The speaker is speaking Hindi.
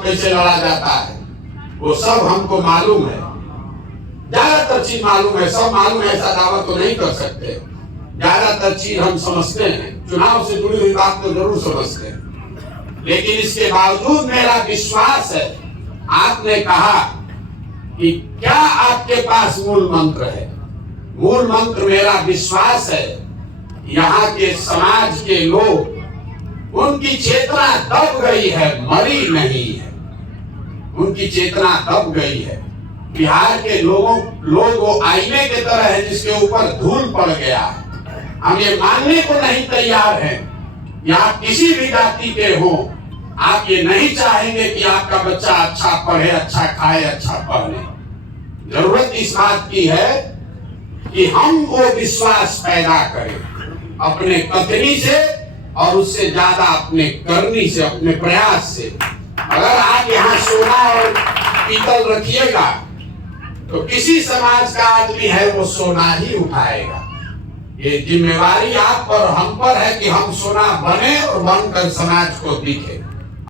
कैसे लड़ा जाता है वो सब हमको मालूम है, ज्यादातर चीज मालूम है, सब मालूम है ऐसा दावा तो नहीं कर सकते। ज्यादातर चीज हम समझते हैं, चुनाव से जुड़ी हुई बात तो जरूर समझते हैं, लेकिन इसके बावजूद मेरा विश्वास है। आपने कहा कि क्या आपके पास मूल मंत्र है? मूल मंत्र मेरा विश्वास है। यहाँ के समाज के लोग, उनकी चेतना दब गई है, मरी नहीं है। उनकी चेतना दब गई है। बिहार के लोग वो आईने के तरह है जिसके ऊपर धूल पड़ गया है। हम ये मानने को नहीं तैयार हैं कि आप किसी भी जाति के हो, आप ये नहीं चाहेंगे कि आपका बच्चा अच्छा पढ़े, अच्छा खाए, अच्छा पढ़े। जरूरत इस बात की है कि हम वो विश्वास पैदा करें अपने कथनी से और उससे ज्यादा अपने करनी से, अपने प्रयास से। अगर आप यहाँ सोना और पीतल रखिएगा तो किसी समाज का आदमी है वो सोना ही उठाएगा। ये जिम्मेवारी आप पर, हम पर है कि हम सोना बने और बनकर समाज को दिखे।